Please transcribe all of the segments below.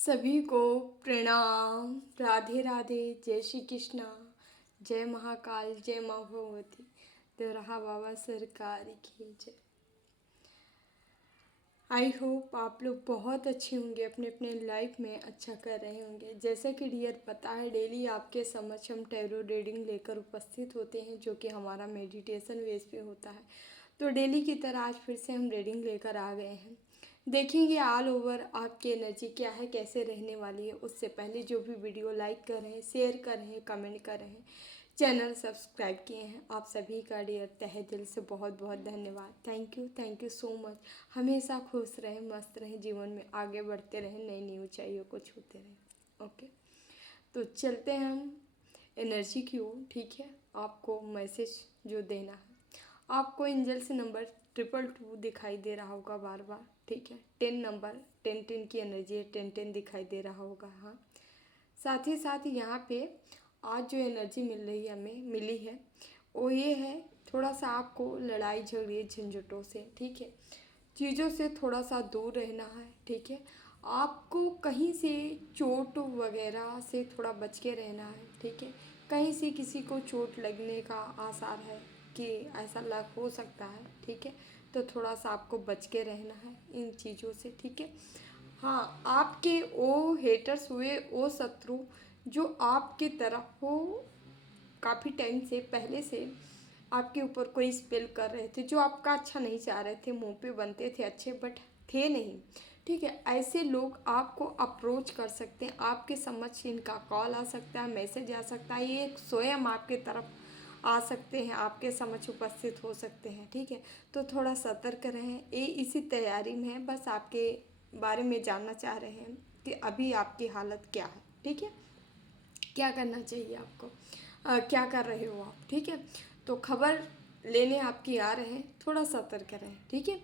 सभी को प्रणाम। राधे राधे। जय श्री कृष्णा। जय महाकाल। जय माँ भगवती। दोरहा बाबा सरकार की जय। आई होप आप लोग बहुत अच्छे होंगे, अपने अपने लाइफ में अच्छा कर रहे होंगे। जैसा कि डियर पता है, डेली आपके समक्ष हम टैरो रीडिंग लेकर उपस्थित होते हैं, जो कि हमारा मेडिटेशन बेस पे होता है। तो डेली की तरह आज फिर से हम रीडिंग लेकर आ गए हैं। देखेंगे ऑल ओवर आपकी एनर्जी क्या है, कैसे रहने वाली है। उससे पहले जो भी वीडियो लाइक कर रहे हैं, शेयर कर रहे हैं, कमेंट कर रहे हैं, चैनल सब्सक्राइब किए हैं, आप सभी का डियर तहे दिल से बहुत बहुत धन्यवाद। Thank you so much. हमेशा खुश रहें, मस्त रहें, जीवन में आगे बढ़ते रहें, नई नई ऊंचाइयों को छूते रहें। ओके, तो चलते हैं हम एनर्जी की ओर। ठीक है, आपको मैसेज जो देना है, आपको एंजल से नंबर 222 दिखाई दे रहा होगा बार बार। ठीक है, 10 नंबर 10 की एनर्जी है, 10 दिखाई दे रहा होगा। हाँ, साथ ही साथ यहाँ पे आज जो एनर्जी मिल रही है, हमें मिली है, वो ये है, थोड़ा सा आपको लड़ाई झगड़े झंझटों से, ठीक है, चीज़ों से थोड़ा सा दूर रहना है। ठीक है, आपको कहीं से चोट वगैरह से थोड़ा बच के रहना है। ठीक है, कहीं से किसी को चोट लगने का आसार है कि ऐसा लग हो सकता है। ठीक है, तो थोड़ा सा आपको बच के रहना है इन चीज़ों से। ठीक है, हाँ, आपके वो हेटर्स हुए, वो शत्रु जो आपकी तरफ हो, काफ़ी टाइम से पहले से आपके ऊपर कोई स्पेल कर रहे थे, जो आपका अच्छा नहीं चाह रहे थे, मुंह पे बनते थे अच्छे बट थे नहीं। ठीक है, ऐसे लोग आपको अप्रोच कर सकते हैं, आपके समक्ष इनका कॉल आ सकता है, मैसेज आ सकता है, ये स्वयं आपके तरफ आ सकते हैं, आपके समक्ष उपस्थित हो सकते हैं। ठीक है, तो थोड़ा सतर्क रहें, ये इसी तैयारी में है, बस आपके बारे में जानना चाह रहे हैं कि अभी आपकी हालत क्या है। ठीक है, क्या करना चाहिए आपको, क्या कर रहे हो आप। ठीक है, तो खबर लेने आपकी आ रहे हैं, थोड़ा सतर्क रहें। ठीक है,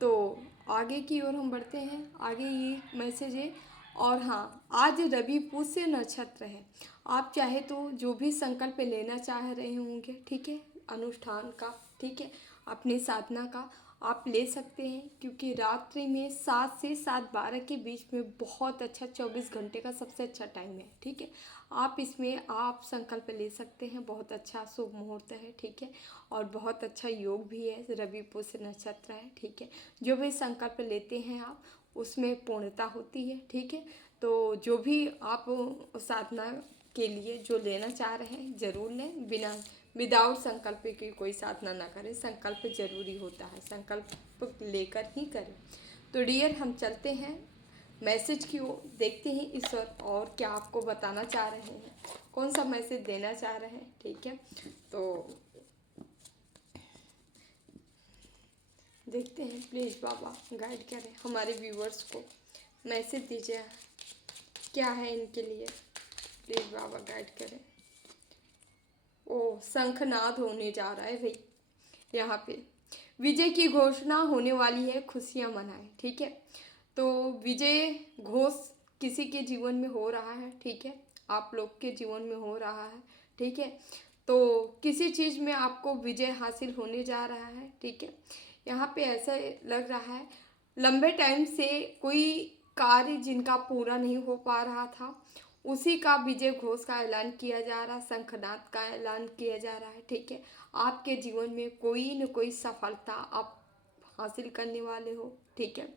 तो आगे की ओर हम बढ़ते हैं। आगे ये मैसेज है, और हाँ, आज रवि पुष्य नक्षत्र है। आप चाहे तो जो भी संकल्प लेना चाह रहे होंगे, ठीक है, अनुष्ठान का, ठीक है, अपनी साधना का, आप ले सकते हैं, क्योंकि रात्रि में 7 से 7:12 के बीच में बहुत अच्छा 24 घंटे का सबसे अच्छा टाइम है। ठीक है, आप इसमें आप संकल्प ले सकते हैं, बहुत अच्छा शुभ मुहूर्त है। ठीक है, और बहुत अच्छा योग भी है, रवि पुष्य नक्षत्र है। ठीक है, जो भी संकल्प लेते हैं आप, उसमें पूर्णता होती है। ठीक है, तो जो भी आप साधना के लिए जो लेना चाह रहे हैं, ज़रूर लें। बिना विदाउट संकल्प की कोई साधना ना करें, संकल्प जरूरी होता है, संकल्प लेकर ही करें। तो डियर, हम चलते हैं मैसेज की ओर, देखते हैं ईश्वर और क्या आपको बताना चाह रहे हैं, कौन सा मैसेज देना चाह रहे हैं। ठीक है, तो देखते हैं। प्लीज़ बाबा गाइड करें हमारे व्यूवर्स को, मैसेज दीजिए क्या है इनके लिए। प्लीज़ बाबा गाइड करें। ओ, शंखनाद होने जा रहा है भाई, यहाँ पे विजय की घोषणा होने वाली है, खुशियाँ मनाएं। ठीक है, तो विजय घोष किसी के जीवन में हो रहा है। ठीक है, आप लोग के जीवन में हो रहा है। ठीक है, तो किसी चीज़ में आपको विजय हासिल होने जा रहा है। ठीक है, यहाँ पे ऐसा लग रहा है, लंबे टाइम से कोई कार्य जिनका पूरा नहीं हो पा रहा था, उसी का विजय घोष का ऐलान किया जा रहा है, शंखनाद का ऐलान किया जा रहा है। ठीक है, आपके जीवन में कोई न कोई सफलता आप हासिल करने वाले हो। ठीक है,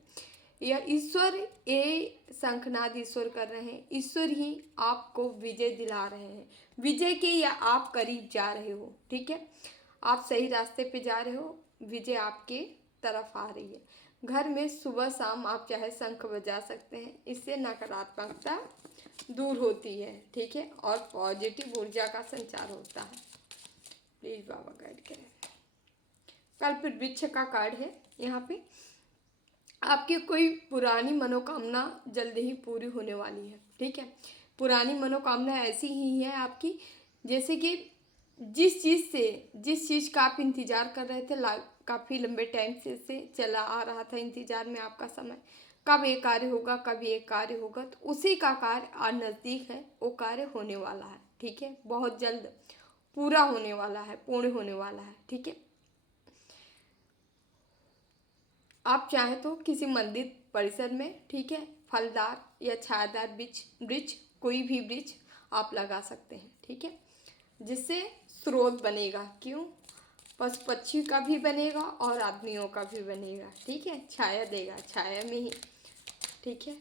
यह ईश्वर, ये शंखनाद ईश्वर कर रहे हैं, ईश्वर ही आपको विजय दिला रहे हैं, विजय के या आप करीब जा रहे हो। ठीक है, आप सही रास्ते पे जा रहे हो, विजय आपके तरफ आ रही है। घर में सुबह शाम आप चाहे शंख बजा सकते हैं, इससे नकारात्मकता दूर होती है। ठीक है, और पॉजिटिव ऊर्जा का संचार होता है। प्लीज बाबा गाइड करें। कल्प वृक्ष का कार्ड है यहाँ पे, आपकी कोई पुरानी मनोकामना जल्द ही पूरी होने वाली है। ठीक है, पुरानी मनोकामना ऐसी ही है आपकी, जैसे कि जिस चीज़ का आप इंतज़ार कर रहे थे, काफ़ी लंबे टाइम से चला आ रहा था इंतज़ार में आपका समय, कब ये कार्य होगा, कब ये कार्य होगा, तो उसी का कार्य आज नज़दीक है, वो कार्य होने वाला है। ठीक है, बहुत जल्द पूरा होने वाला है, पूर्ण होने वाला है। ठीक है, आप चाहें तो किसी मंदिर परिसर में, ठीक है, फलदार या छायादार वृक्ष कोई भी वृक्ष आप लगा सकते हैं, ठीक है, जिससे स्रोत बनेगा। क्यों? पशु पक्षी का भी बनेगा और आदमियों का भी बनेगा, ठीक है, छाया देगा, छाया में ही, ठीक है।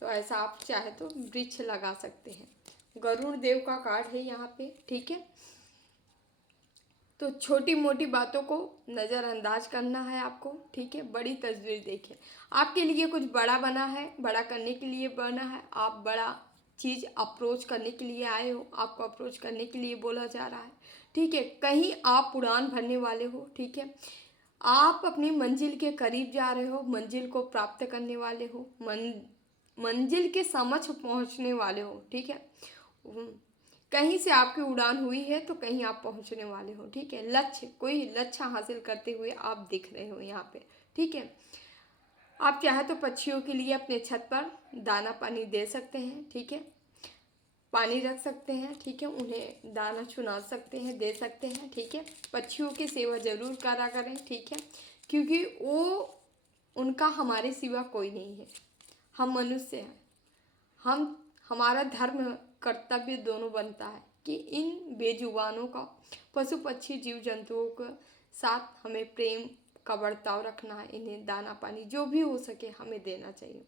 तो ऐसा आप चाहे तो वृक्ष लगा सकते हैं। गरुड़ देव का कार्ड है यहाँ पे, ठीक है। तो छोटी मोटी बातों को नज़रअंदाज करना है आपको, ठीक है। बड़ी तस्वीर देखिए, आपके लिए कुछ बड़ा बना है, बड़ा करने के लिए बना है। आप बड़ा चीज़ अप्रोच करने के लिए आए हो, आपको अप्रोच करने के लिए बोला जा रहा है, ठीक है। कहीं आप उड़ान भरने वाले हो, ठीक है। आप अपनी मंजिल के करीब जा रहे हो, मंजिल को प्राप्त करने वाले हो, मंजिल के समक्ष पहुंचने वाले हो, ठीक है। कहीं से आपकी उड़ान हुई है तो कहीं आप पहुंचने वाले हो, ठीक है। लक्ष्य, कोई लक्ष्य हासिल करते हुए आप दिख रहे हो यहाँ पे, ठीक है। आप चाहे तो पक्षियों के लिए अपने छत पर दाना पानी दे सकते हैं, ठीक है, पानी रख सकते हैं, ठीक है, उन्हें दाना चुना सकते हैं, दे सकते हैं, ठीक है। पक्षियों की सेवा जरूर करा करें, ठीक है, क्योंकि वो, उनका हमारे सिवा कोई नहीं है। हम मनुष्य हैं, हमारा धर्म कर्तव्य दोनों बनता है कि इन बेजुबानों का, पशु पक्षी जीव जंतुओं के साथ हमें प्रेम का बर्ताव रखना है। इन्हें दाना पानी जो भी हो सके हमें देना चाहिए।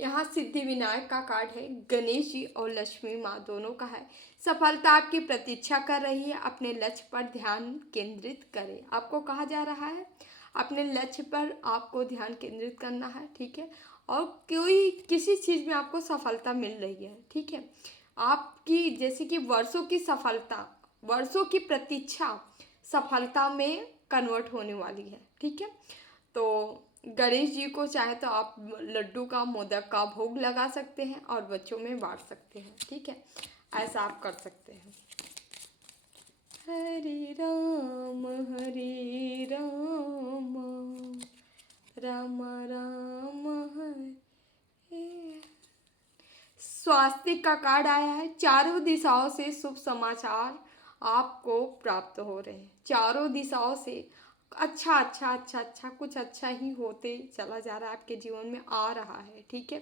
यहाँ सिद्धि विनायक का कार्ड है, गणेश जी और लक्ष्मी माँ दोनों का है। सफलता आपकी प्रतीक्षा कर रही है, अपने लक्ष्य पर ध्यान केंद्रित करें। आपको कहा जा रहा है अपने लक्ष्य पर आपको ध्यान केंद्रित करना है, ठीक है। और कोई किसी चीज़ में आपको सफलता मिल रही है, ठीक है। आपकी जैसे कि वर्षों की सफलता, वर्षों की प्रतीक्षा सफलता में कन्वर्ट होने वाली है, ठीक है। तो गणेश जी को चाहे तो आप लड्डू का, मोदक का भोग लगा सकते हैं और बच्चों में बांट सकते हैं, ठीक है। ऐसा आप कर सकते हैं। हरे राम राम राम हरे। स्वास्थ्य का कार्ड आया है, चारों दिशाओं से शुभ समाचार आपको प्राप्त हो रहे हैं। चारों दिशाओं से अच्छा अच्छा अच्छा अच्छा कुछ अच्छा ही होते चला जा रहा है, आपके जीवन में आ रहा है, ठीक है।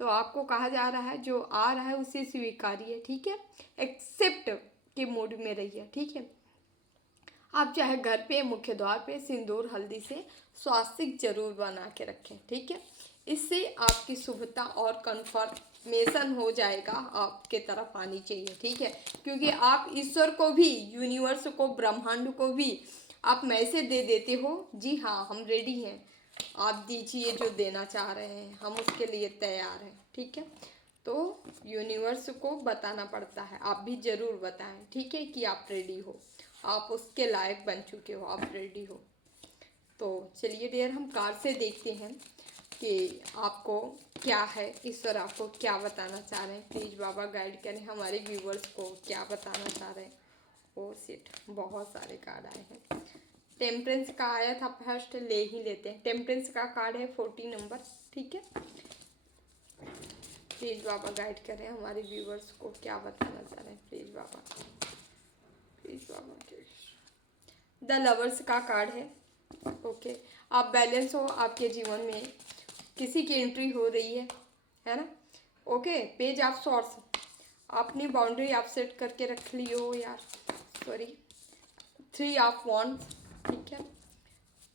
तो आपको कहा जा रहा है जो आ रहा है उसे स्वीकारिए, ठीक है। एक्सेप्ट के मूड में रहिए, ठीक है। आप चाहे घर पे, मुख्य द्वार पे सिंदूर हल्दी से स्वास्तिक जरूर बना के रखें, ठीक है। इससे आपकी शुभता और कन्फर्मेशन हो जाएगा, आपके तरफ आनी चाहिए, ठीक है। क्योंकि आप ईश्वर को भी, यूनिवर्स को, ब्रह्मांड को भी आप मैसेज दे देते हो, जी हाँ हम रेडी हैं, आप दीजिए जो देना चाह रहे हैं, हम उसके लिए तैयार हैं, ठीक है। तो यूनिवर्स को बताना पड़ता है, आप भी ज़रूर बताएं, ठीक है, कि आप रेडी हो, आप उसके लायक बन चुके हो, आप रेडी हो। तो चलिए डियर, हम कार्ड से देखते हैं कि आपको क्या है, ईश्वर आपको क्या बताना चाह रहे हैं। प्लीज़ बाबा गाइड करें हमारे व्यूवर्स को, क्या बताना चाह रहे हैं। ओ शिट, बहुत सारे कार्ड आए हैं। टेम्परेंस का आया था फर्स्ट, ले ही लेते हैं। टेम्परेंस का कार्ड है 40 नंबर, ठीक है। प्लीज़ बाबा गाइड करें हमारे व्यूवर्स को, क्या बताना चाह रहे हैं। Please Baba, please Baba. The lovers का कार्ड है, ओके। आप बैलेंस हो, आपके जीवन में किसी की एंट्री हो रही है ना, ओके। पेज ऑफ सॉर्ट्स, अपनी बाउंड्री आप सेट करके रख लियो यार, सॉरी। 3 ऑफ वॉन्ड्स, ठीक है,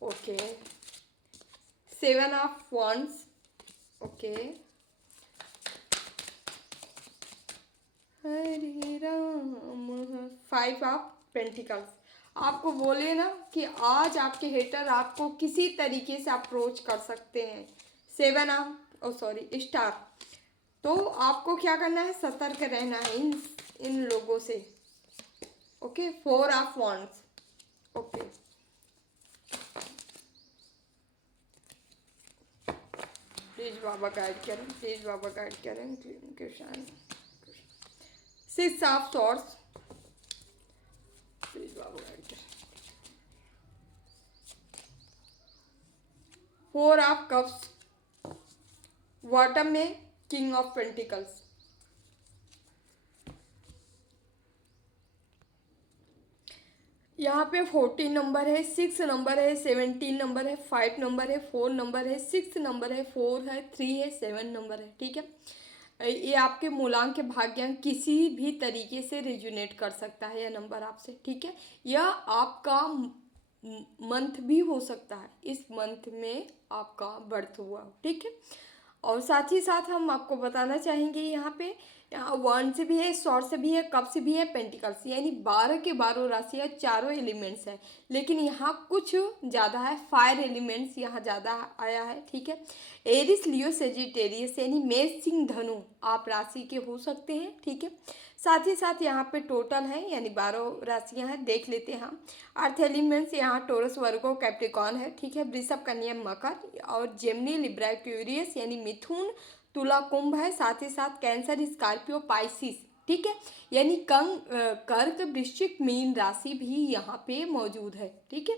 okay. 7 of wands, okay. Hare Ram. 5 of pentacles, आपको बोले ना कि आज आपके हेटर आपको किसी तरीके से अप्रोच कर सकते हैं। 7 ऑफ, ओ सॉरी, स्टार। तो आपको क्या करना है, सतर्क रहना है इन लोगों से, okay. 4 of wands, okay. Please Baba guide करें, प्लीज बाबा गाइड करें Krishna. 6 of swords, please Baba guide करें। 4 ऑफ कप्स, बॉटम में किंग ऑफ पेंटिकल्स। यहाँ पे 14 नंबर है, 6 नंबर है, 17 नंबर है, 5 नंबर है, 4 नंबर है, 6 नंबर है, 4 है, 3 है, 7 नंबर है। ठीक है, ये आपके मूलांक के भाग्यांक किसी भी तरीके से रिजोनेट कर सकता है यह नंबर आपसे। ठीक है, यह आपका मंथ भी हो सकता है, इस मंथ में आपका बर्थ हुआ। ठीक है, और साथ ही साथ हम आपको बताना चाहेंगे यहाँ वन से भी है, शॉर्ट से भी है, कप से भी है, पेंटिकल्स, यानी 12 के 12 राशियाँ, चारों एलिमेंट्स हैं। लेकिन यहाँ कुछ ज़्यादा है, फायर एलिमेंट्स यहाँ ज़्यादा आया है। ठीक है, एरिस, लियो, सेजिटेरियस, यानी मेष, सिंह, धनु आप राशि के हो सकते हैं। ठीक है, साथ ही साथ यहाँ पे टोटल है, यानी 12 राशियाँ हैं, देख लेते हैं हम। अर्थ एलिमेंट्स यहाँ टोरस, वर्गो, कैप्रिकॉन है। ठीक है, वृषभ, कन्या, मकर, और जेमिनी, लिब्रा, एक्वेरियस यानी मिथुन, तुला, कुंभ है। साथ ही साथ कैंसर, स्कॉर्पियो, पाइसिस। ठीक है, यानी कर्क, वृश्चिक, मीन राशि भी यहाँ पे मौजूद है। ठीक है,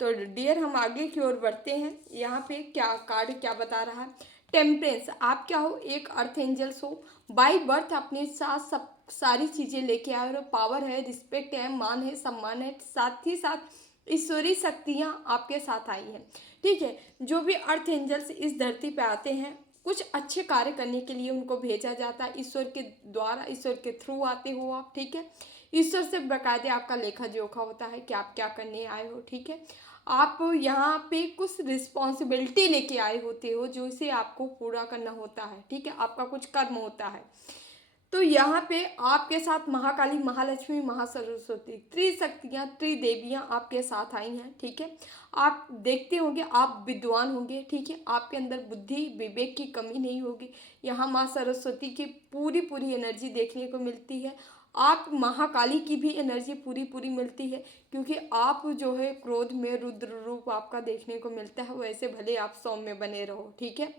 तो डियर हम आगे की ओर बढ़ते हैं। यहाँ पे क्या कार्ड क्या बता रहा है? टेम्परेंस, आप क्या हो? एक अर्थ एंजल्स हो, बाई बर्थ अपने साथ सब सारी चीज़ें लेके आए हो। पावर है, रिस्पेक्ट है, मान है, सम्मान है, साथ ही साथ ईश्वरीय शक्तियाँ आपके साथ आई हैं। ठीक है, जो भी अर्थ एंजल्स इस धरती पे आते हैं, कुछ अच्छे कार्य करने के लिए उनको भेजा जाता है, ईश्वर के द्वारा, ईश्वर के थ्रू आते हो आप। ठीक है, ईश्वर से बाकायदे आपका लेखा जोखा होता है कि आप क्या करने आए हो। ठीक है, आप यहाँ पे कुछ रिस्पॉन्सिबिलिटी लेके आए होते हो, जो इसे आपको पूरा करना होता है। ठीक है, आपका कुछ कर्म होता है। तो यहाँ पे आपके साथ महाकाली, महालक्ष्मी, महासरस्वती, त्रिशक्तियाँ, त्रिदेवियाँ आपके साथ आई हैं। ठीक है, आप देखते होंगे, आप विद्वान होंगे। ठीक है, आपके अंदर बुद्धि विवेक की कमी नहीं होगी। यहाँ माँ सरस्वती की पूरी पूरी एनर्जी देखने को मिलती है। आप महाकाली की भी एनर्जी पूरी पूरी मिलती है, क्योंकि आप जो है क्रोध में रुद्र रूप आपका देखने को मिलता है। वैसे भले आप सौम्य बने रहो, ठीक है,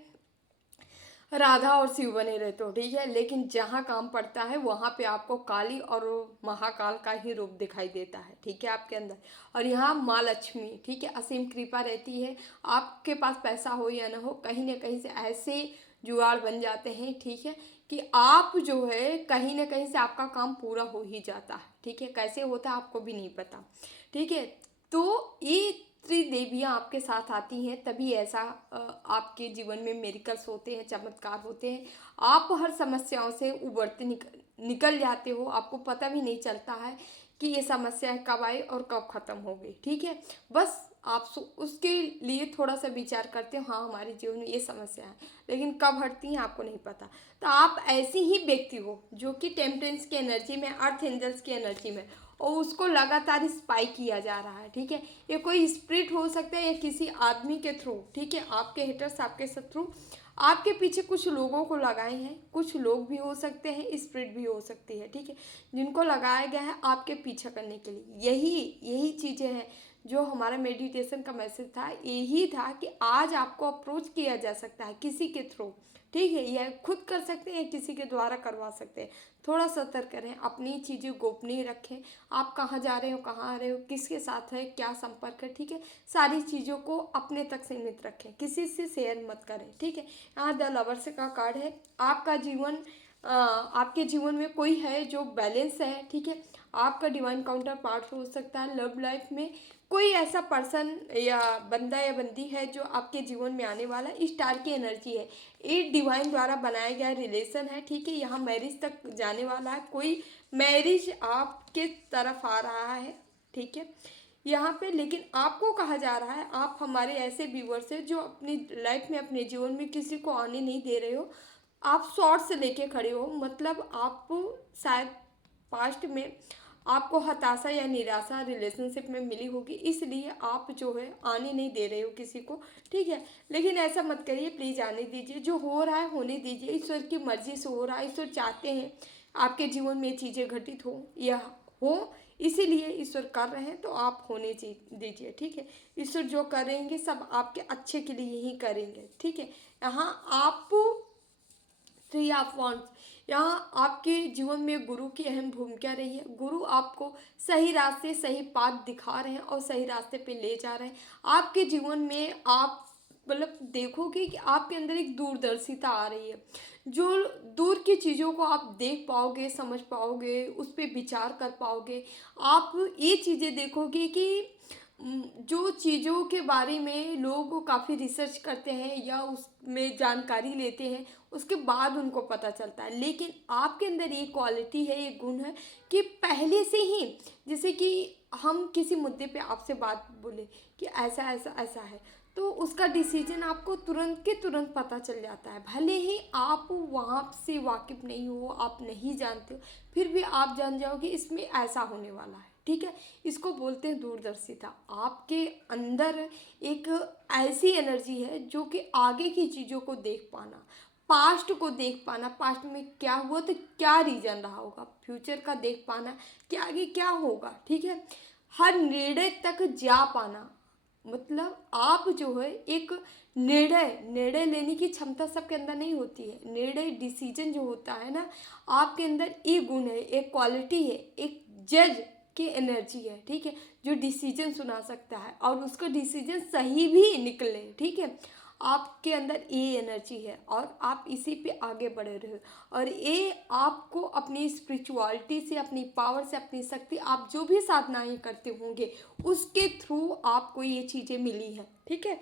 राधा और शिव बने रहते हो। ठीक है, लेकिन जहाँ काम पड़ता है वहाँ पे आपको काली और महाकाल का ही रूप दिखाई देता है। ठीक है, आपके अंदर। और यहाँ माँ लक्ष्मी, ठीक है, असीम कृपा रहती है। आपके पास पैसा हो या ना हो, कहीं ना कहीं से ऐसे जुगाड़ बन जाते हैं। ठीक है, कि आप जो है कहीं ना कहीं से आपका काम पूरा हो ही जाता है। ठीक है, कैसे होता है आपको भी नहीं पता। ठीक है, तो ये त्रिदेवियाँ आपके साथ आती हैं, तभी ऐसा आपके जीवन में मेरिकल्स होते हैं, चमत्कार होते हैं। आप हर समस्याओं से उबरते निकल जाते हो, आपको पता भी नहीं चलता है कि ये समस्या कब आई और कब ख़त्म हो गई। ठीक है, बस आप उसके लिए थोड़ा सा विचार करते हो, हाँ हमारे जीवन में ये समस्या है, लेकिन कब हटती हैं आपको नहीं पता। तो आप ऐसे ही व्यक्ति हो जो कि टेम्परेंस की एनर्जी में, अर्थ एंजल्स की एनर्जी में, और उसको लगातार स्पाइक किया जा रहा है। ठीक है, ये कोई स्प्रिट हो सकता है या किसी आदमी के थ्रू। ठीक है, आपके हेटर्स, आपके शत्रु आपके पीछे कुछ लोगों को लगाए हैं, कुछ लोग भी हो सकते हैं, स्प्रिट भी हो सकती है। ठीक है, जिनको लगाया गया है आपके पीछा करने के लिए। यही चीज़ें हैं जो हमारा मेडिटेशन का मैसेज था, यही था कि आज आपको अप्रोच किया जा सकता है किसी के थ्रू। ठीक है, यह खुद कर सकते हैं, किसी के द्वारा करवा सकते हैं। थोड़ा सतर्क रहें, अपनी चीज़ें गोपनीय रखें। आप कहाँ जा रहे हो, कहाँ आ रहे हो, किसके साथ है, क्या संपर्क है। ठीक है, सारी चीज़ों को अपने तक सीमित रखें, किसी से शेयर मत करें। ठीक है, यहाँ द लवर्स का कार्ड है। आपका जीवन आपके जीवन में कोई है जो बैलेंस है। ठीक है, आपका डिवाइन काउंटर पार्ट हो सकता है। लव लाइफ में कोई ऐसा पर्सन या बंदा या बंदी है जो आपके जीवन में आने वाला है। स्टार की एनर्जी है, ये डिवाइन द्वारा बनाया गया रिलेशन है। ठीक है, यहाँ मैरिज तक जाने वाला है, कोई मैरिज आपके तरफ आ रहा है। ठीक है, यहाँ पे लेकिन आपको कहा जा रहा है, आप हमारे ऐसे व्यूअर्स हैं जो अपनी लाइफ में, अपने जीवन में किसी को आने नहीं दे रहे हो। आप शॉर्ट से लेके खड़े हो, मतलब आप शायद पास्ट में आपको हताशा या निराशा रिलेशनशिप में मिली होगी, इसलिए आप जो है आने नहीं दे रहे हो किसी को। ठीक है, लेकिन ऐसा मत करिए, प्लीज़ आने दीजिए। जो हो रहा है होने दीजिए, ईश्वर की मर्जी से हो रहा है। ईश्वर चाहते हैं आपके जीवन में चीज़ें घटित हो या हो, इसीलिए ईश्वर कर रहे हैं, तो आप होने दीजिए। ठीक है, ईश्वर जो करेंगे सब आपके अच्छे के लिए ही करेंगे। ठीक है, यहाँ आप 3 ऑफ वांड्स, यहाँ आपके जीवन में गुरु की अहम भूमिका रही है। गुरु आपको सही रास्ते, सही पाथ दिखा रहे हैं और सही रास्ते पे ले जा रहे हैं। आपके जीवन में आप मतलब देखोगे कि आपके अंदर एक दूरदर्शिता आ रही है, जो दूर की चीज़ों को आप देख पाओगे, समझ पाओगे, उस पे विचार कर पाओगे। आप ये चीज़ें देखोगे कि जो चीज़ों के बारे में लोग काफ़ी रिसर्च करते हैं या उसमें जानकारी लेते हैं, उसके बाद उनको पता चलता है। लेकिन आपके अंदर ये क्वालिटी है, ये गुण है कि पहले से ही, जैसे कि हम किसी मुद्दे पे आपसे बात बोले कि ऐसा ऐसा ऐसा है, तो उसका डिसीजन आपको तुरंत के तुरंत पता चल जाता है। भले ही आप वहाँ से वाकिफ़ नहीं हो, आप नहीं जानते हो, फिर भी आप जान जाओगे इसमें ऐसा होने वाला है, ठीक है। इसको बोलते हैं दूरदर्शिता। आपके अंदर एक ऐसी एनर्जी है जो कि आगे की चीज़ों को देख पाना, पास्ट को देख पाना, पास्ट में क्या हुआ तो क्या रीज़न रहा होगा, फ्यूचर का देख पाना कि आगे क्या होगा, ठीक है। हर निर्णय तक जा पाना, मतलब आप जो है एक निर्णय निर्णय लेने की क्षमता सबके अंदर नहीं होती है। निर्णय डिसीजन जो होता है ना, आपके अंदर एक गुण है, एक क्वालिटी है, एक जज की एनर्जी है, ठीक है, जो डिसीजन सुना सकता है और उसका डिसीजन सही भी निकले, ठीक है। आपके अंदर ये एनर्जी है और आप इसी पे आगे बढ़े रहे, और ये आपको अपनी स्पिरिचुअलिटी से, अपनी पावर से, अपनी शक्ति, आप जो भी साधनाएं करते होंगे उसके थ्रू आपको ये चीज़ें मिली हैं, ठीक है।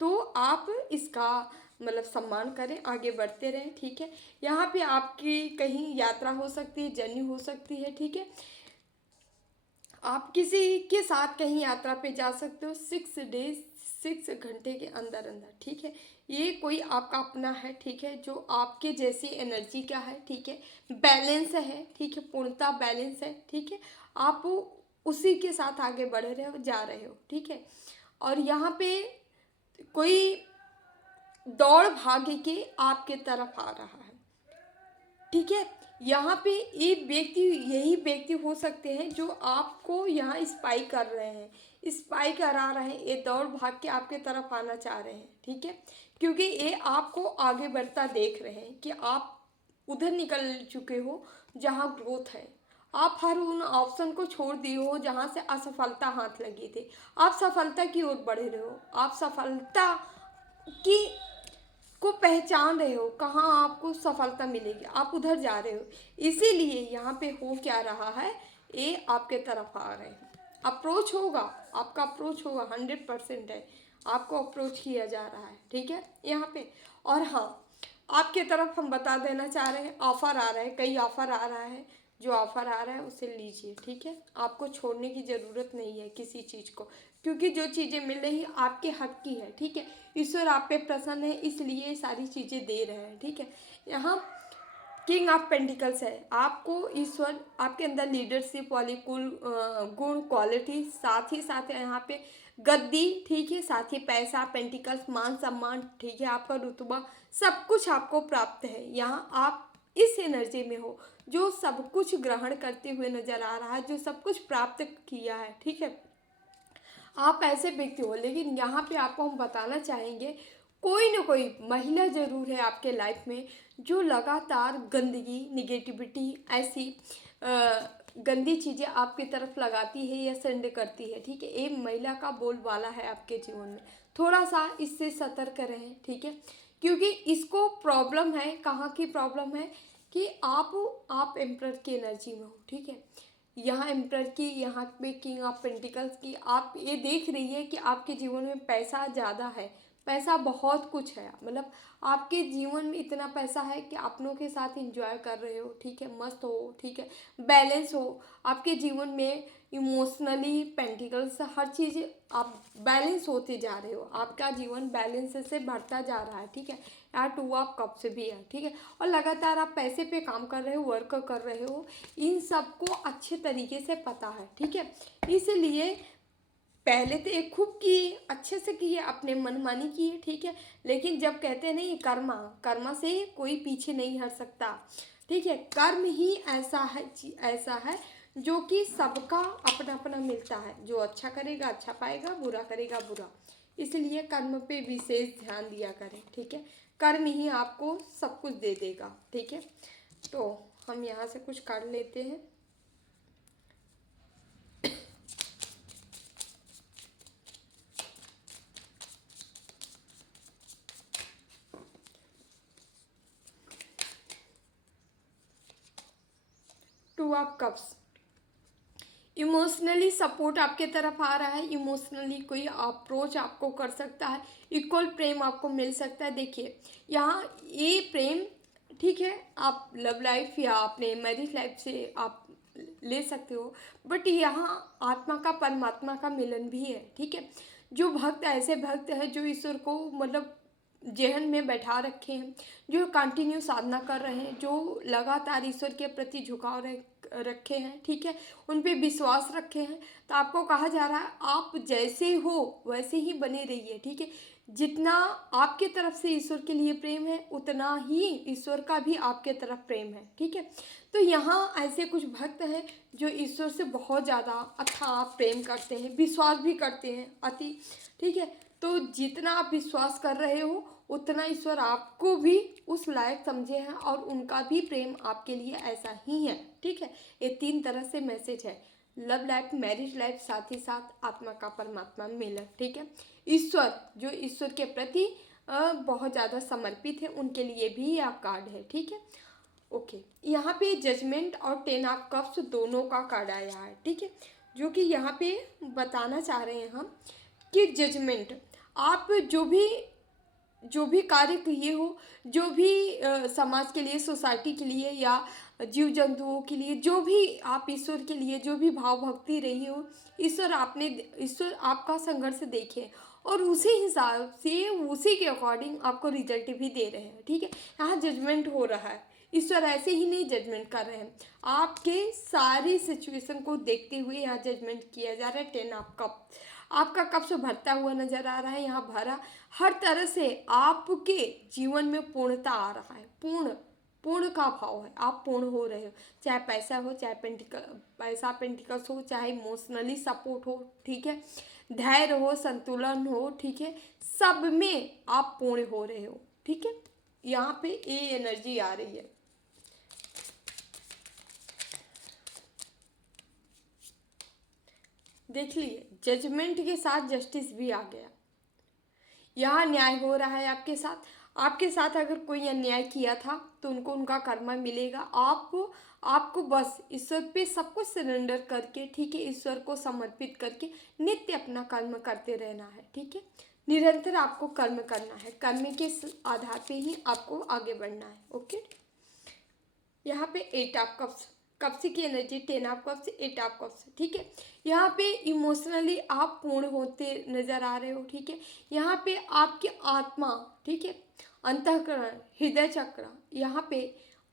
तो आप इसका मतलब सम्मान करें, आगे बढ़ते रहें, ठीक है। यहाँ पे आपकी कहीं यात्रा हो सकती है, जर्नी हो सकती है, ठीक है। आप किसी के साथ कहीं यात्रा पे जा सकते हो 6 डेज, 6 घंटे के अंदर अंदर, ठीक है। ये कोई आपका अपना है, ठीक है, जो आपके जैसी एनर्जी का है, ठीक है, बैलेंस है, ठीक है, पूर्णता बैलेंस है, ठीक है। आप उसी के साथ आगे बढ़ रहे हो, जा रहे हो, ठीक है। और यहाँ पे कोई दौड़ भागे के आपके तरफ आ रहा है, ठीक है। यहाँ पे एक व्यक्ति, यही व्यक्ति हो सकते हैं जो आपको यहाँ स्पाई कर रहे हैं, स्पाई करा रहे हैं, ये दौड़ भाग के आपके तरफ आना चाह रहे हैं, ठीक है। क्योंकि ये आपको आगे बढ़ता देख रहे हैं कि आप उधर निकल चुके हो जहाँ ग्रोथ है। आप हर उन ऑप्शन को छोड़ दिए हो जहाँ से असफलता हाथ लगी थी, आप सफलता की ओर बढ़ रहे हो, आप सफलता की को पहचान रहे हो, कहाँ आपको सफलता मिलेगी, आप उधर जा रहे हो। इसीलिए यहाँ पे हो क्या रहा है, ये आपके तरफ आ रहे हैं, अप्रोच होगा, आपका अप्रोच होगा, 100% है, आपको अप्रोच किया जा रहा है, ठीक है यहाँ पे। और हाँ, आपके तरफ हम बता देना चाह रहे हैं, ऑफ़र आ रहा है, कई ऑफ़र आ रहा है, जो ऑफ़र आ रहा है उसे लीजिए, ठीक है। आपको छोड़ने की ज़रूरत नहीं है किसी चीज़ को, क्योंकि जो चीज़ें मिल रही आपके हक की है, ठीक है। ईश्वर आप पे प्रसन्न है, इसलिए सारी चीज़ें दे रहे हैं, ठीक है। यहाँ किंग ऑफ पेंटिकल्स है, आपको ईश्वर आपके अंदर लीडरशिप वाली कुल गुण, क्वालिटी, साथ ही साथ यहाँ पे गद्दी, ठीक है, साथ ही पैसा, पेंटिकल्स, मान सम्मान, ठीक है, आपका रुतबा, सब कुछ आपको प्राप्त है। यहाँ आप इस एनर्जी में हो जो सब कुछ ग्रहण करते हुए नजर आ रहा है, जो सब कुछ प्राप्त किया है, ठीक है। आप ऐसे व्यक्ति हो, लेकिन यहाँ पे आपको हम बताना चाहेंगे, कोई ना कोई महिला ज़रूर है आपके लाइफ में जो लगातार गंदगी, निगेटिविटी, ऐसी गंदी चीज़ें आपकी तरफ लगाती है या सेंड करती है, ठीक है। एक महिला का बोलबाला है आपके जीवन में, थोड़ा सा इससे सतर्क रहें, ठीक है। क्योंकि इसको प्रॉब्लम है, कहाँ की प्रॉब्लम है कि आप एम्प्रर की एनर्जी में हो, ठीक है। यहाँ एम्प्रर की, यहाँ पे किंग ऑफ पेंटिकल्स की, आप ये देख रही है कि आपके जीवन में पैसा ज़्यादा है, पैसा बहुत कुछ है, मतलब आपके जीवन में इतना पैसा है कि अपनों के साथ एंजॉय कर रहे हो, ठीक है, मस्त हो, ठीक है, बैलेंस हो आपके जीवन में, इमोशनली, पेंटिकल्स, हर चीज़ आप बैलेंस होते जा रहे हो, आपका जीवन बैलेंस से बढ़ता जा रहा है, ठीक है। यहाँ 2 ऑफ कप से भी है, ठीक है। और लगातार आप पैसे पे काम कर रहे हो, वर्क कर रहे हो, इन सबको अच्छे तरीके से पता है, ठीक है। इसलिए पहले तो एक खूब किए, अच्छे से किए, अपने मनमानी किए, ठीक है। लेकिन जब कहते नहीं, कर्मा, कर्मा से कोई पीछे नहीं हट सकता, ठीक है। कर्म ही ऐसा है, ऐसा है जो कि सबका अपना अपना मिलता है, जो अच्छा करेगा अच्छा पाएगा, बुरा करेगा बुरा। इसलिए कर्म पे विशेष ध्यान दिया करें, ठीक है। कर्म ही आपको सब कुछ दे देगा, ठीक है। तो हम यहाँ से कुछ कर लेते हैं। Two of cups, emotionally support आपके तरफ आ रहा है, इमोशनली कोई अप्रोच आपको कर सकता है, इक्वल प्रेम आपको मिल सकता है। देखिए यहाँ ये प्रेम, ठीक है, आप लव लाइफ या अपने मैरिज लाइफ से आप ले सकते हो, बट यहाँ आत्मा का परमात्मा का मिलन भी है, ठीक है। जो भक्त ऐसे भक्त हैं जो ईश्वर को मतलब जेहन में बैठा रखे हैं, जो कंटिन्यू साधना कर रहे हैं, जो लगातार ईश्वर के प्रति झुकाव रखे हैं, ठीक है, उन पे विश्वास रखे हैं, तो आपको कहा जा रहा है आप जैसे हो वैसे ही बने रहिए, ठीक है। जितना आपके तरफ से ईश्वर के लिए प्रेम है उतना ही ईश्वर का भी आपके तरफ प्रेम है, ठीक है। तो यहाँ ऐसे कुछ भक्त हैं जो ईश्वर से बहुत ज़्यादा अथाह प्रेम करते हैं, विश्वास भी करते हैं अति, ठीक है। तो जितना आप विश्वास कर रहे हो उतना ईश्वर आपको भी उस लायक समझे हैं और उनका भी प्रेम आपके लिए ऐसा ही है, ठीक है। ये 3 तरह से मैसेज है, लव लाइफ, मैरिज लाइफ, साथ ही साथ आत्मा का परमात्मा मिलन, ठीक है। ईश्वर जो ईश्वर के प्रति बहुत ज़्यादा समर्पित है उनके लिए भी यह कार्ड है, ठीक है। ओके, यहाँ पे जजमेंट और 10 ऑफ कप्स दोनों का कार्ड आया है, ठीक है, जो कि यहाँ पे बताना चाह रहे हैं हम कि जजमेंट, आप जो भी कार्य किए हो, जो भी समाज के लिए, सोसाइटी के लिए या जीव जंतुओं के लिए, जो भी आप ईश्वर के लिए जो भी भाव भक्ति रही हो, ईश्वर आपका संघर्ष देखे और उसी हिसाब से उसी के अकॉर्डिंग आपको रिजल्ट भी दे रहे हैं, ठीक है। यहाँ जजमेंट हो रहा है, ईश्वर ऐसे ही नहीं जजमेंट कर रहे हैं, आपके सारी सिचुएशन को देखते हुए यहाँ जजमेंट किया जा रहा है। 10 ऑफ कप, आपका कप से भरता हुआ नजर आ रहा है, यहाँ भरा, हर तरह से आपके जीवन में पूर्णता आ रहा है, पूर्ण का भाव है, आप पूर्ण हो रहे हो, चाहे पैसा हो, चाहे पैसा पेंटिकल्स हो, चाहे इमोशनली सपोर्ट हो, ठीक है, धैर्य हो, संतुलन हो, ठीक है, सब में आप पूर्ण हो रहे हो, ठीक है। यहाँ पे ये एनर्जी आ रही है। देख लिए जजमेंट के साथ जस्टिस भी आ गया, यहाँ न्याय हो रहा है आपके साथ अगर कोई अन्याय किया था तो उनको उनका कर्मा मिलेगा। आपको बस ईश्वर पे सब कुछ सरेंडर करके, ठीक है, ईश्वर को समर्पित करके नित्य अपना कर्म करते रहना है, ठीक है। निरंतर आपको कर्म करना है, कर्म के आधार पे ही आपको आगे बढ़ना है, ओके। यहाँ पे 8 ऑफ कप्स, कप्स की energy 10 of cups, 8 of cups, ठीक है। यहाँ पे इमोशनली आप पूर्ण होते नजर आ रहे हो, ठीक है। यहाँ पे आपकी आत्मा, ठीक है, अंतःकरण, हृदय चक्र, यहाँ पे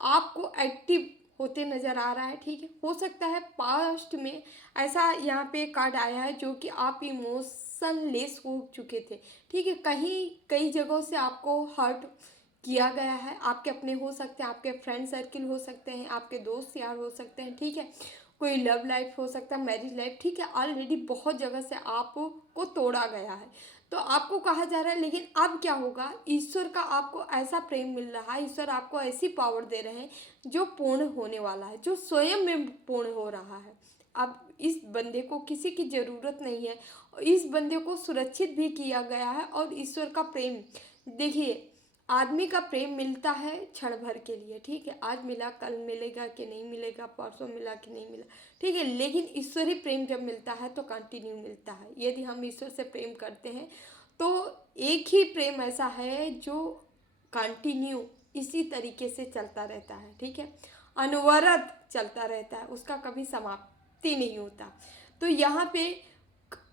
आपको एक्टिव होते नजर आ रहा है, ठीक है। हो सकता है पास्ट में ऐसा यहाँ पे कार्ड आया है जो कि आप इमोशनलेस हो चुके थे, ठीक है, कई जगहों से आपको हर्ट किया गया है, आपके अपने हो सकते हैं, आपके फ्रेंड सर्किल हो सकते हैं, आपके दोस्त यार हो सकते हैं, ठीक है, कोई लव लाइफ हो सकता है, मैरिज लाइफ, ठीक है, ऑलरेडी बहुत जगह से आपको तोड़ा गया है। तो आपको कहा जा रहा है लेकिन अब क्या होगा, ईश्वर का आपको ऐसा प्रेम मिल रहा है, ईश्वर आपको ऐसी पावर दे रहे हैं जो पूर्ण होने वाला है, जो स्वयं में पूर्ण हो रहा है। अब इस बंदे को किसी की ज़रूरत नहीं है, इस बंदे को सुरक्षित भी किया गया है और ईश्वर का प्रेम, देखिए आदमी का प्रेम मिलता है क्षण भर के लिए, ठीक है, आज मिला कल मिलेगा कि नहीं मिलेगा, परसों मिला कि नहीं मिला, ठीक है, लेकिन ईश्वरी प्रेम जब मिलता है तो कंटिन्यू मिलता है। यदि हम ईश्वर से प्रेम करते हैं तो एक ही प्रेम ऐसा है जो कंटिन्यू इसी तरीके से चलता रहता है, ठीक है, अनवरत चलता रहता है, उसका कभी समाप्ति नहीं होता। तो यहाँ पे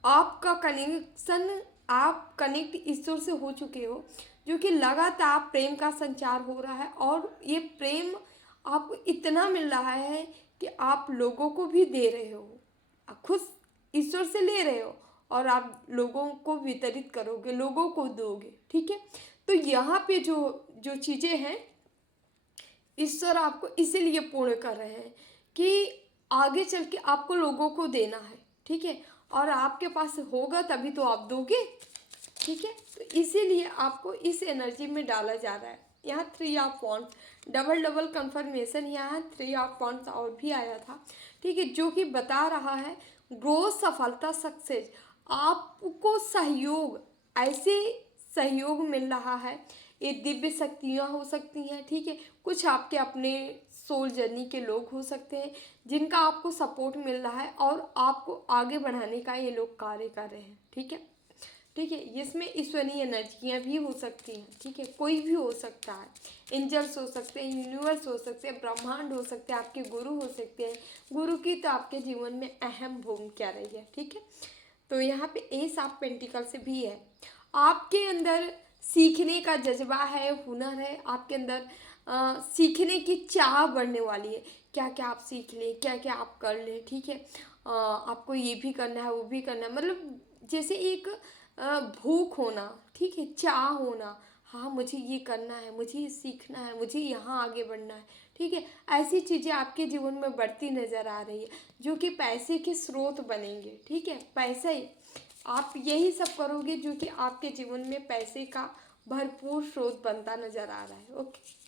आपका कनेक्शन, आप कनेक्ट ईश्वर से हो चुके हो, जो कि लगातार प्रेम का संचार हो रहा है और ये प्रेम आपको इतना मिल रहा है कि आप लोगों को भी दे रहे हो, आप खुद ईश्वर से ले रहे हो और आप लोगों को वितरित करोगे, लोगों को दोगे, ठीक है। तो यहाँ पे जो जो चीज़ें हैं ईश्वर आपको इसीलिए पूर्ण कर रहे हैं कि आगे चल के आपको लोगों को देना है, ठीक है, और आपके पास होगा तभी तो आप दोगे, ठीक है। तो इसीलिए आपको इस एनर्जी में डाला जा रहा है। यहाँ 3 ऑफ वांड्स, डबल कंफर्मेशन, यहाँ 3 ऑफ वांड्स और भी आया था, ठीक है, जो कि बता रहा है ग्रोथ, सफलता, सक्सेस, आपको सहयोग, ऐसे सहयोग मिल रहा है ये दिव्य शक्तियाँ हो सकती हैं, ठीक है। कुछ आपके अपने सोल जर्नी के लोग हो सकते हैं जिनका आपको सपोर्ट मिल रहा है और आपको आगे बढ़ाने का ये लोग कार्य कर रहे हैं, ठीक है। ठीक है, इसमें ईश्वरीय एनर्जियाँ भी हो सकती हैं, ठीक है। कोई भी हो सकता है, एंजल्स हो सकते हैं, यूनिवर्स हो सकते हैं, ब्रह्मांड हो सकते हैं, आपके गुरु हो सकते हैं। गुरु की तो आपके जीवन में अहम भूमिका रही है, ठीक है। तो यहाँ पे एस ऑफ पेंटिकल्स भी है। आपके अंदर सीखने का जज्बा है, हुनर है, आपके अंदर सीखने की चाह बढ़ने वाली है। क्या क्या आप सीख लें, क्या क्या आप कर लें, ठीक है। आपको ये भी करना है, वो भी करना है, मतलब जैसे एक भूख होना, ठीक है, चाह होना, हाँ मुझे ये करना है, मुझे ये सीखना है, मुझे यहाँ आगे बढ़ना है, ठीक है। ऐसी चीज़ें आपके जीवन में बढ़ती नज़र आ रही है जो कि पैसे के स्रोत बनेंगे, ठीक है। पैसा ही आप यही सब करोगे जो कि आपके जीवन में पैसे का भरपूर स्रोत बनता नज़र आ रहा है। Okay,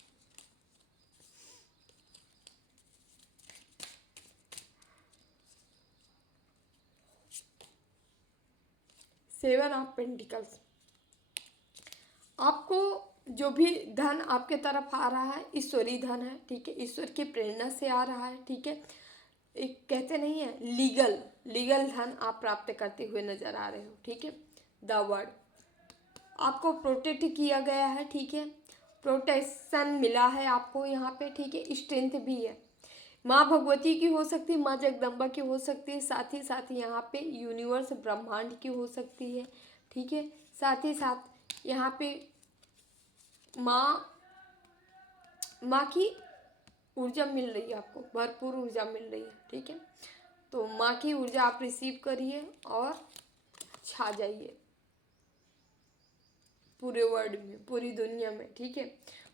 seven of pentacles. आपको जो भी धन आपके तरफ आ रहा है ईश्वरी धन है, ठीक है, ईश्वर की प्रेरणा से आ रहा है, ठीक है। एक कहते नहीं है लीगल धन आप प्राप्त करते हुए नजर आ रहे हो, ठीक है। द वर्ड आपको प्रोटेक्ट किया गया है, ठीक है। प्रोटेक्शन मिला है आपको यहाँ पे, ठीक है। स्ट्रेंथ भी है, माँ भगवती की हो सकती है, माँ जगदम्बा की हो सकती है, साथ ही यहाँ पे यूनिवर्स ब्रह्मांड की हो सकती है, ठीक है। साथ ही साथ यहाँ पे माँ माँ की ऊर्जा मिल रही है, आपको भरपूर ऊर्जा मिल रही है, ठीक है। तो माँ की ऊर्जा आप रिसीव करिए और छा जाइए पूरे वर्ल्ड में, पूरी दुनिया में, ठीक है।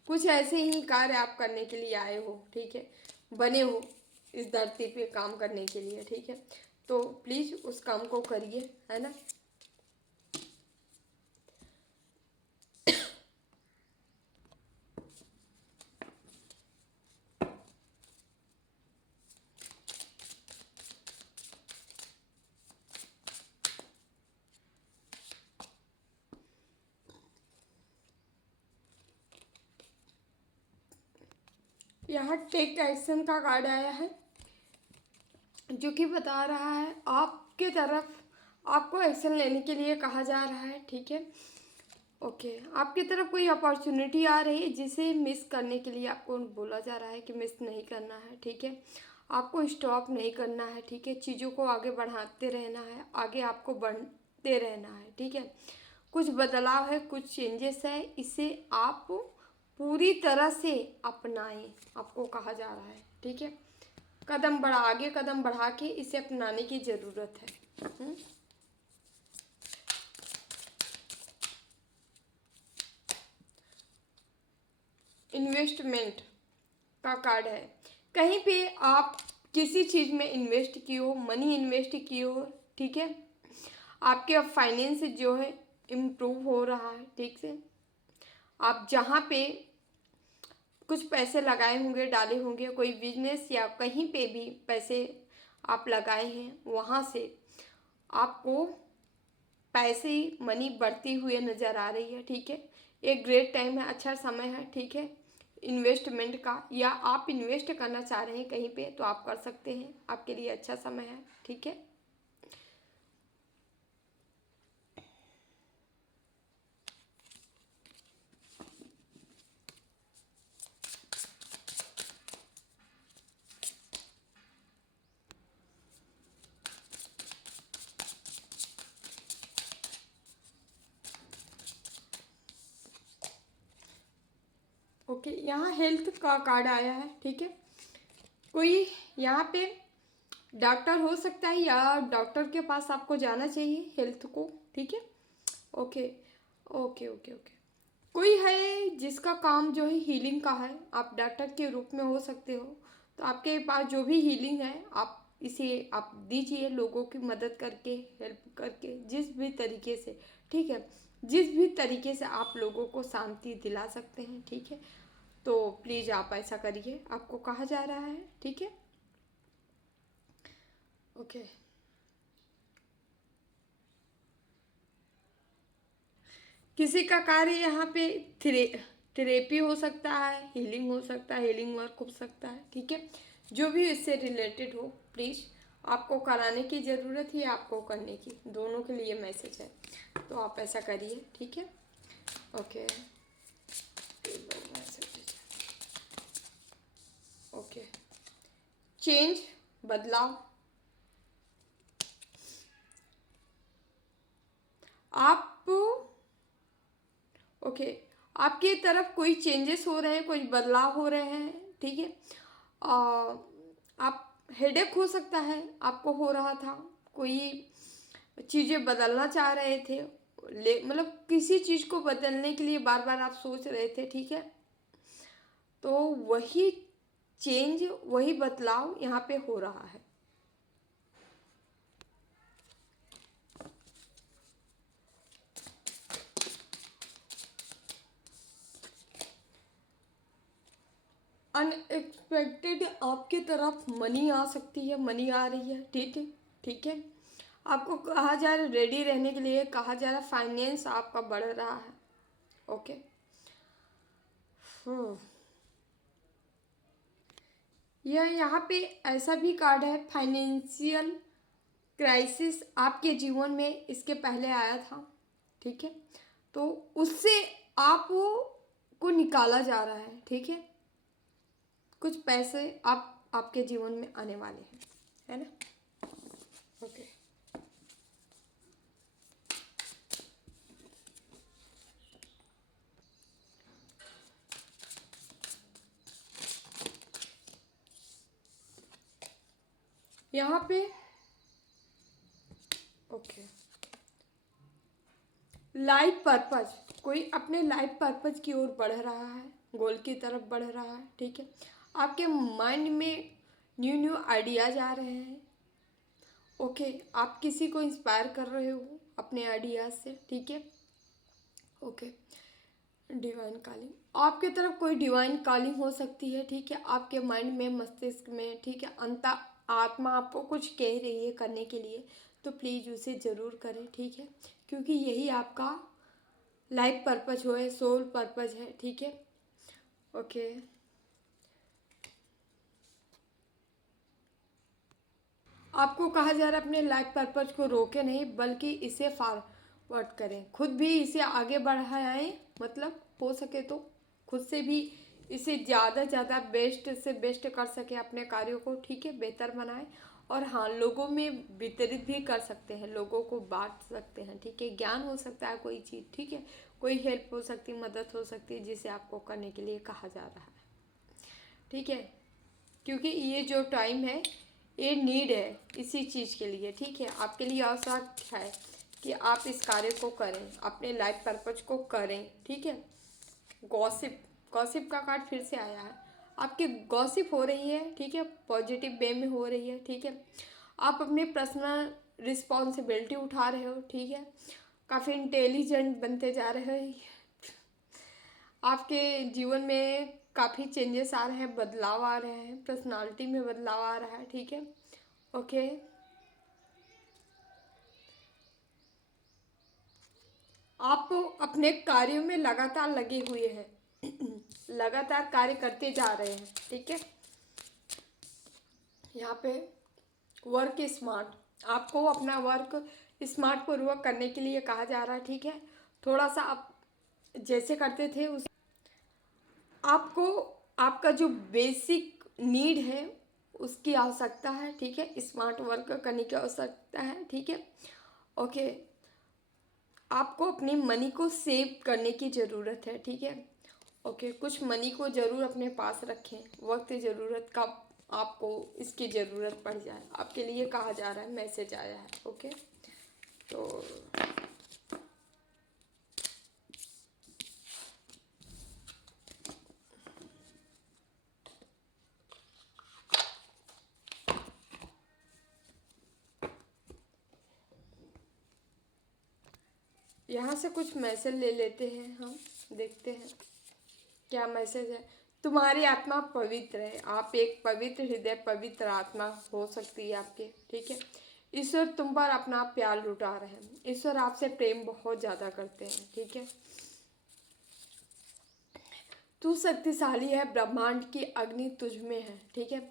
कुछ ऐसे ही कार्य आप करने के लिए आए हो, ठीक है, बने हो इस धरती पे काम करने के लिए, ठीक है। तो प्लीज़ उस काम को करिए, है ना। यहाँ टेक एक्शन का कार्ड आया है जो कि बता रहा है आपके तरफ आपको एक्शन लेने के लिए कहा जा रहा है, ठीक है। ओके, आपकी तरफ कोई अपॉर्चुनिटी आ रही है जिसे मिस करने के लिए आपको बोला जा रहा है कि मिस नहीं करना है, ठीक है। आपको स्टॉप नहीं करना है, ठीक है। चीज़ों को आगे बढ़ाते रहना है, आगे आपको बढ़ते रहना है, ठीक है। कुछ बदलाव है, कुछ चेंजेस है, इसे आप पूरी तरह से अपनाएं, आपको कहा जा रहा है, ठीक है। आगे कदम बढ़ा के इसे अपनाने की ज़रूरत है। इन्वेस्टमेंट का कार्ड है। कहीं पे आप किसी चीज़ में इन्वेस्ट किए हो, मनी इन्वेस्ट किए हो, ठीक है। आपके अब फाइनेंस जो है इम्प्रूव हो रहा है, ठीक से। आप जहाँ पे कुछ पैसे लगाए होंगे, डाले होंगे, कोई बिजनेस या कहीं पे भी पैसे आप लगाए हैं, वहाँ से आपको पैसे मनी बढ़ती हुई नज़र आ रही है, ठीक है। एक ग्रेट टाइम है, अच्छा समय है, ठीक है, इन्वेस्टमेंट का। या आप इन्वेस्ट करना चाह रहे हैं कहीं पे तो आप कर सकते हैं, आपके लिए अच्छा समय है, ठीक है। ओके, यहाँ हेल्थ का कार्ड आया है, ठीक है। कोई यहाँ पे डॉक्टर हो सकता है या डॉक्टर के पास आपको जाना चाहिए हेल्थ को, ठीक है। Okay okay okay okay. कोई है जिसका काम जो है हीलिंग का है, आप डॉक्टर के रूप में हो सकते हो। तो आपके पास जो भी हीलिंग है आप इसे आप दीजिए, लोगों की मदद करके, हेल्प करके, जिस भी तरीके से, ठीक है। जिस भी तरीके से आप लोगों को शांति दिला सकते हैं, ठीक है। तो प्लीज़ आप ऐसा करिए, आपको कहा जा रहा है, ठीक है। ओके, किसी का कार्य यहाँ पे थेरेपी हो सकता है, हीलिंग हो सकता है, हीलिंग वर्क हो सकता है, ठीक है। जो भी इससे रिलेटेड हो प्लीज़, आपको कराने की ज़रूरत ही आपको करने की, दोनों के लिए मैसेज है, तो आप ऐसा करिए, ठीक है। ओके ओके, चेंज, बदलाव। आप ओके, आपकी तरफ कोई चेंजेस हो रहे हैं, कोई बदलाव हो रहे हैं, ठीक है। आप हेडेक हो सकता है, आपको हो रहा था, कोई चीज़ें बदलना चाह रहे थे, मतलब किसी चीज़ को बदलने के लिए बार बार आप सोच रहे थे, ठीक है। तो वही चेंज, वही बदलाव यहाँ पे हो रहा है। अनएक्सपेक्टेड आपकी तरफ मनी आ सकती है, मनी आ रही है, ठीक है, ठीक है। आपको कहा जा रहा है रेडी रहने के लिए, कहा जा रहा है फाइनेंस आपका बढ़ रहा है, ओके। यह यहाँ पे ऐसा भी कार्ड है, फाइनेंशियल क्राइसिस आपके जीवन में इसके पहले आया था, ठीक है। तो उससे आप को निकाला जा रहा है, ठीक है। कुछ पैसे आपके जीवन में आने वाले हैं, है ना। ओके, यहाँ पे ओके, लाइफ पर्पज, कोई अपने लाइफ पर्पज की ओर बढ़ रहा है, गोल की तरफ बढ़ रहा है, ठीक है। आपके माइंड में न्यू न्यू आइडियाज आ रहे हैं, ओके। आप किसी को इंस्पायर कर रहे हो अपने आइडियाज से, ठीक है, ओके। डिवाइन कॉलिंग, आपके तरफ कोई डिवाइन कॉलिंग हो सकती है, ठीक है। आपके माइंड में, मस्तिष्क में, ठीक है, आत्मा आपको कुछ कह रही है करने के लिए, तो प्लीज़ उसे ज़रूर करें, ठीक है। क्योंकि यही आपका लाइफ पर्पज हो है, सोल पर्पज है, ठीक है, ओके। आपको कहा जा रहा है अपने लाइफ पर्पज को रोके नहीं, बल्कि इसे फॉरवर्ड करें, खुद भी इसे आगे बढ़ाएं, मतलब हो सके तो खुद से भी इसे ज़्यादा ज़्यादा बेस्ट से बेस्ट कर सके अपने कार्यों को, ठीक है, बेहतर बनाएं। और हाँ, लोगों में वितरित भी कर सकते हैं, लोगों को बांट सकते हैं, ठीक है। ज्ञान हो सकता है कोई चीज़, ठीक है, कोई हेल्प हो सकती है, मदद हो सकती है, जिसे आपको करने के लिए कहा जा रहा है, ठीक है। क्योंकि ये जो टाइम है, ये नीड है इसी चीज़ के लिए, ठीक है। आपके लिए आवश्यक है कि आप इस कार्य को करें, अपने लाइफ पर्पज को करें, ठीक है। गॉसिप, गॉसिप का कार्ड फिर से आया है, आपकी गॉसिप हो रही है, ठीक है, पॉजिटिव वे में हो रही है, ठीक है। आप अपनी पर्सनल रिस्पॉन्सिबिलिटी उठा रहे हो, ठीक है। काफ़ी इंटेलिजेंट बनते जा रहे हो, आपके जीवन में काफ़ी चेंजेस आ रहे हैं, बदलाव आ रहे हैं, पर्सनालिटी में बदलाव आ रहा है, ठीक है, ओके। आप अपने कार्यों में लगातार लगे हुए हैं लगातार कार्य करते जा रहे हैं, ठीक है। यहाँ पे वर्क स्मार्ट, आपको अपना वर्क स्मार्ट पूर्वक करने के लिए कहा जा रहा है, ठीक है। थोड़ा सा आप जैसे करते थे उस आपको आपका जो बेसिक नीड है उसकी आवश्यकता है, ठीक है। स्मार्ट वर्क करने की आवश्यकता है, ठीक है, ओके। आपको अपनी मनी को सेव करने की ज़रूरत है, ठीक है, ओके। कुछ मनी को ज़रूर अपने पास रखें, वक्त ज़रूरत का आपको इसकी ज़रूरत पड़ जाए, आपके लिए कहा जा रहा है, मैसेज आया है, ओके। तो यहाँ से कुछ मैसेज ले लेते हैं हम, देखते हैं क्या मैसेज है। तुम्हारी आत्मा पवित्र है, आप एक पवित्र हृदय, पवित्र आत्मा हो सकती है आपके, ठीक है। ईश्वर तुम पर अपना प्यार लुटा रहे हैं, ईश्वर आपसे प्रेम बहुत ज़्यादा करते हैं, ठीक है। तू शक्तिशाली है, ब्रह्मांड की अग्नि तुझ में है, ठीक है।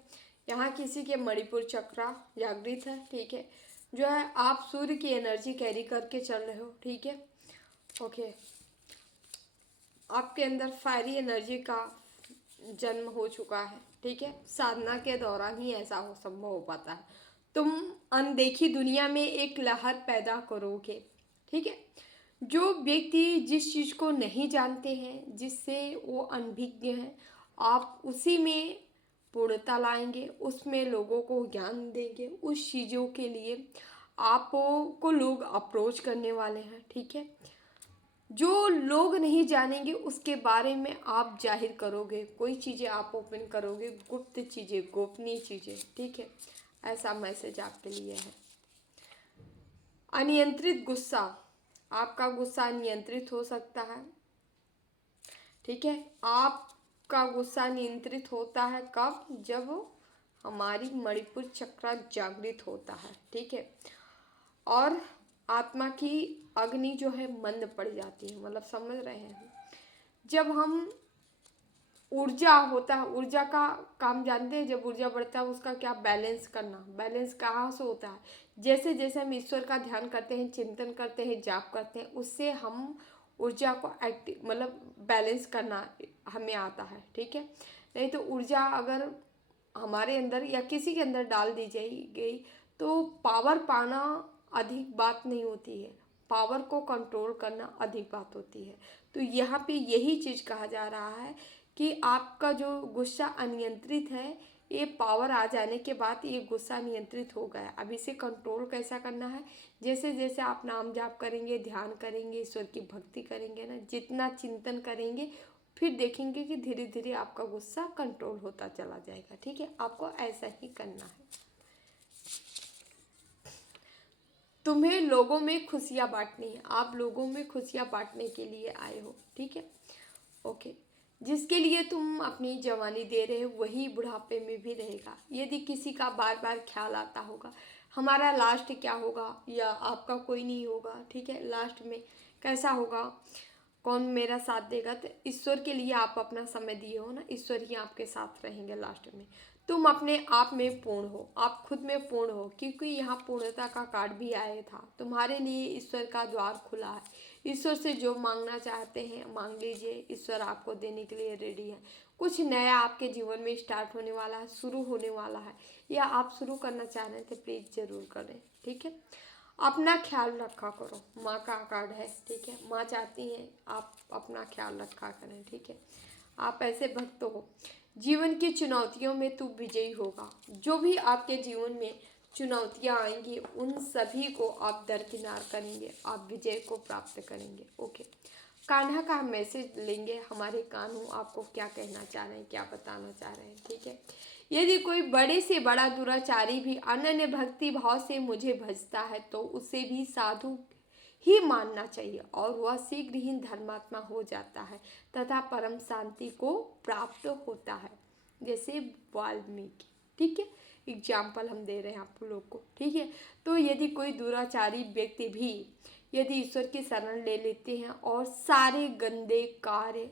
यहाँ किसी के मणिपुर चक्रा जागृत है, ठीक है। जो है आप सूर्य की एनर्जी कैरी करके चल रहे हो, ठीक है। ओके, आपके अंदर फायरी एनर्जी का जन्म हो चुका है, ठीक है। साधना के दौरान ही ऐसा हो संभव हो पाता है। तुम अनदेखी दुनिया में एक लहर पैदा करोगे, ठीक है। जो व्यक्ति जिस चीज़ को नहीं जानते हैं, जिससे वो अनभिज्ञ हैं, आप उसी में पूर्णता लाएंगे, उसमें लोगों को ज्ञान देंगे, उस चीज़ों के लिए आपको लोग अप्रोच करने वाले हैं, ठीक है। जो लोग नहीं जानेंगे उसके बारे में आप जाहिर करोगे, कोई चीज़ें आप ओपन करोगे, गुप्त चीज़ें, गोपनीय चीज़ें, ठीक है। ऐसा मैसेज आपके लिए है। अनियंत्रित गुस्सा, आपका गुस्सा नियंत्रित हो सकता है, ठीक है। आपका गुस्सा नियंत्रित होता है कब? जब हमारी मणिपुर चक्र जागृत होता है, ठीक है। और आत्मा की अग्नि जो है मंद पड़ जाती है, मतलब समझ रहे हैं। जब हम ऊर्जा होता है, ऊर्जा का काम जानते हैं, जब ऊर्जा बढ़ता है उसका क्या, बैलेंस करना। बैलेंस कहाँ से होता है? जैसे जैसे हम ईश्वर का ध्यान करते हैं, चिंतन करते हैं, जाप करते हैं, उससे हम ऊर्जा को एक्टिव मतलब बैलेंस करना हमें आता है, ठीक है। नहीं तो ऊर्जा अगर हमारे अंदर या किसी के अंदर डाल दी गई तो पावर पाना अधिक बात नहीं होती है, पावर को कंट्रोल करना अधिक बात होती है। तो यहाँ पे यही चीज़ कहा जा रहा है कि आपका जो गुस्सा अनियंत्रित है, ये पावर आ जाने के बाद ये गुस्सा नियंत्रित हो गया। अब इसे कंट्रोल कैसा करना है? जैसे जैसे आप नाम जाप करेंगे, ध्यान करेंगे, ईश्वर की भक्ति करेंगे ना, जितना चिंतन करेंगे, फिर देखेंगे कि धीरे धीरे आपका गुस्सा कंट्रोल होता चला जाएगा, ठीक है। आपको ऐसा ही करना है। तुम्हें लोगों में खुशियाँ बांटनी है, आप लोगों में खुशियाँ बांटने के लिए आए हो, ठीक है। ओके, जिसके लिए तुम अपनी जवानी दे रहे हो वही बुढ़ापे में भी रहेगा। यदि किसी का बार बार ख्याल आता होगा हमारा लास्ट क्या होगा, या आपका कोई नहीं होगा, ठीक है, लास्ट में कैसा होगा, कौन मेरा साथ देगा, तो ईश्वर के लिए आप अपना समय दिए हो ना, ईश्वर ही आपके साथ रहेंगे लास्ट में। तुम अपने आप में पूर्ण हो, आप खुद में पूर्ण हो, क्योंकि यहाँ पूर्णता का कार्ड भी आया था। तुम्हारे लिए ईश्वर का द्वार खुला है, ईश्वर से जो मांगना चाहते हैं मांग लीजिए, ईश्वर आपको देने के लिए रेडी है। कुछ नया आपके जीवन में स्टार्ट होने वाला है, शुरू होने वाला है, या आप शुरू करना चाह रहे हैं तो प्लीज़ ज़रूर करें, ठीक है। अपना ख्याल रखा करो, माँ का कार्ड है, ठीक है। माँ चाहती हैं आप अपना ख्याल रखा करें, ठीक है। आप ऐसे भक्त हो, जीवन की चुनौतियों में तू विजयी होगा। जो भी आपके जीवन में चुनौतियाँ आएंगी उन सभी को आप दरकिनार करेंगे, आप विजय को प्राप्त करेंगे, ओके। कान्हा का मैसेज लेंगे, हमारे कान्हा आपको क्या कहना चाह रहे हैं, क्या बताना चाह रहे हैं, ठीक है। यदि कोई बड़े से बड़ा दुराचारी भी अनन्य भक्ति भाव से मुझे भजता है तो उसे भी साधु ही मानना चाहिए, और वह शीघ्र ही धर्मात्मा हो जाता है तथा परम शांति को प्राप्त होता है। जैसे वाल्मीकि, ठीक है, एग्जाम्पल हम दे रहे हैं आप लोग को, ठीक है। तो यदि कोई दुराचारी व्यक्ति भी यदि ईश्वर की शरण ले लेते हैं और सारे गंदे कार्य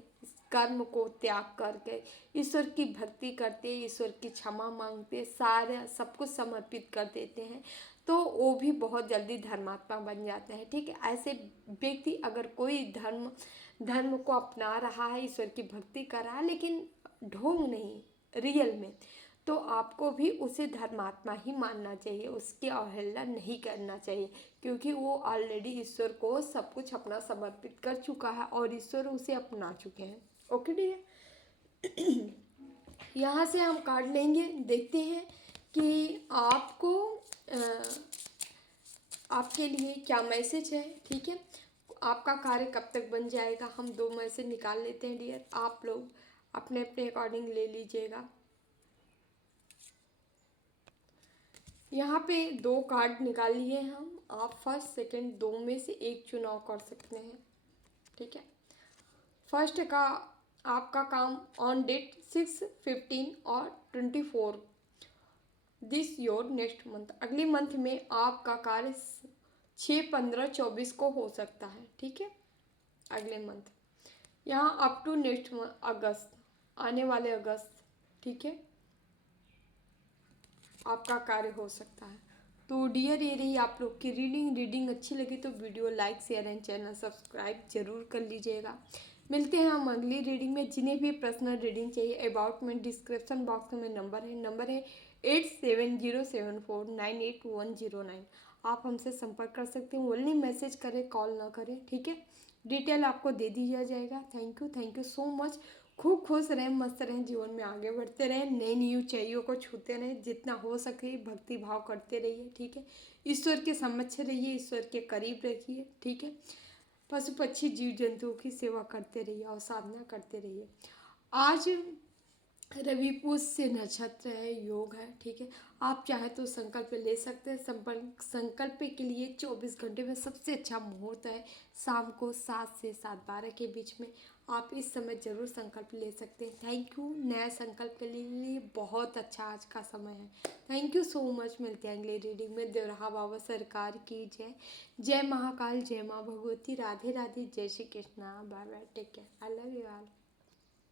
कर्म को त्याग करके ईश्वर की भक्ति करते, ईश्वर की क्षमा मांगते, सारे सब कुछ समर्पित कर देते हैं, तो वो भी बहुत जल्दी धर्मात्मा बन जाते हैं, ठीक है। ऐसे व्यक्ति अगर कोई धर्म को अपना रहा है, ईश्वर की भक्ति कर रहा है, लेकिन ढोंग नहीं, रियल में, तो आपको भी उसे धर्मात्मा ही मानना चाहिए, उसकी अवहेलना नहीं करना चाहिए, क्योंकि वो ऑलरेडी ईश्वर को सब कुछ अपना समर्पित कर चुका है और ईश्वर उसे अपना चुके हैं, ओके डियर। यहाँ से हम कार्ड लेंगे, देखते हैं कि आपको आपके लिए क्या मैसेज है, ठीक है। आपका कार्य कब तक बन जाएगा, हम 2 मैसेज निकाल लेते हैं डियर, आप लोग अपने अपने अकॉर्डिंग ले लीजिएगा। यहाँ पे 2 कार्ड निकाल लिए हम, आप फर्स्ट सेकंड 2 में से एक चुनाव कर सकते हैं, ठीक है। फर्स्ट का आपका काम ऑन डेट 6, 15 और 24 दिस योर नेक्स्ट मंथ, अगले मंथ में आपका कार्य 6, 15, 24 को हो सकता है, ठीक है, अगले मंथ। यहाँ अप टू नेक्स्ट अगस्त, आने वाले अगस्त, ठीक है, आपका कार्य हो सकता है। तो डियर, ये रही आप लोग की रीडिंग अच्छी लगी तो video like share and channel subscribe जरूर कर लीजिएगा। मिलते हैं हम अगली रीडिंग में। जिन्हें भी पर्सनल रीडिंग चाहिए, अबाउट में डिस्क्रिप्शन बॉक्स में नंबर है 8707498109। आप हमसे संपर्क कर सकते हैं, ओनली मैसेज करें, कॉल ना करें, ठीक है। डिटेल आपको दे दिया जाएगा। Thank you so much. खूब खुश रहें, मस्त रहें, जीवन में आगे बढ़ते रहें, नई नई ऊंचाइयों को छूते रहें, जितना हो सके भक्ति भाव करते रहिए, ठीक है। ईश्वर के समक्ष रहिए, ईश्वर के करीब रखिए, ठीक है। पशु पक्षी जीव जंतुओं की सेवा करते रहिए और साधना करते रहिए। आज रवि पुष्य नक्षत्र है, योग है, ठीक है। आप चाहे तो संकल्प ले सकते हैं। संकल्प के लिए 24 घंटे में सबसे अच्छा मुहूर्त है शाम को 7 से 7:12 के बीच में। आप इस समय जरूर संकल्प ले सकते हैं। Thank you. नया संकल्प के लिए बहुत अच्छा आज का समय है। Thank you so much. मिलते हैं अगले रीडिंग में। देवराहा बाबा सरकार की जय। जय महाकाल, जय माँ भगवती, राधे राधे, जय Shri Krishna, bye bye, take care, I love you all.